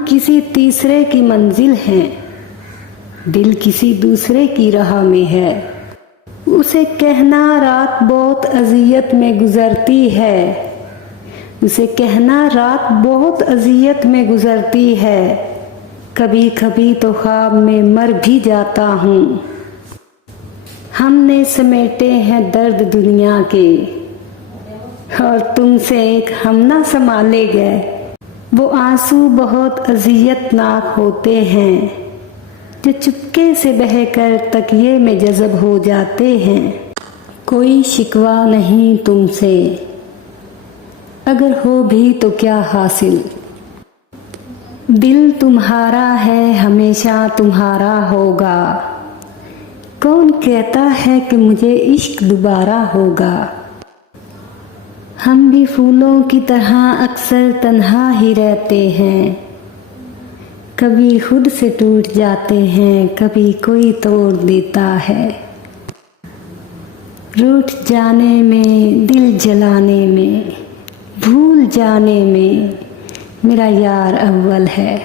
किसी तीसरे की मंजिल हैं, दिल किसी दूसरे की राह में है। उसे कहना रात बहुत अजियत में गुजरती है, उसे कहना रात बहुत अजियत में गुजरती है। कभी कभी तो ख्वाब में मर भी जाता हूँ। हमने समेटे हैं दर्द दुनिया के, और तुमसे एक हम ना संभाले गए। वो आंसू बहुत अजियतनाक होते हैं, जो चुपके से बहकर तकिए में जज़ब हो जाते हैं। कोई शिकवा नहीं तुमसे, अगर हो भी तो क्या हासिल। दिल तुम्हारा है हमेशा तुम्हारा होगा, कौन कहता है कि मुझे इश्क दोबारा होगा। हम भी फूलों की तरह अक्सर तन्हा ही रहते हैं, कभी खुद से टूट जाते हैं, कभी कोई तोड़ देता है। रूठ जाने में, दिल जलाने में, भूल जाने में मेरा यार अव्वल है।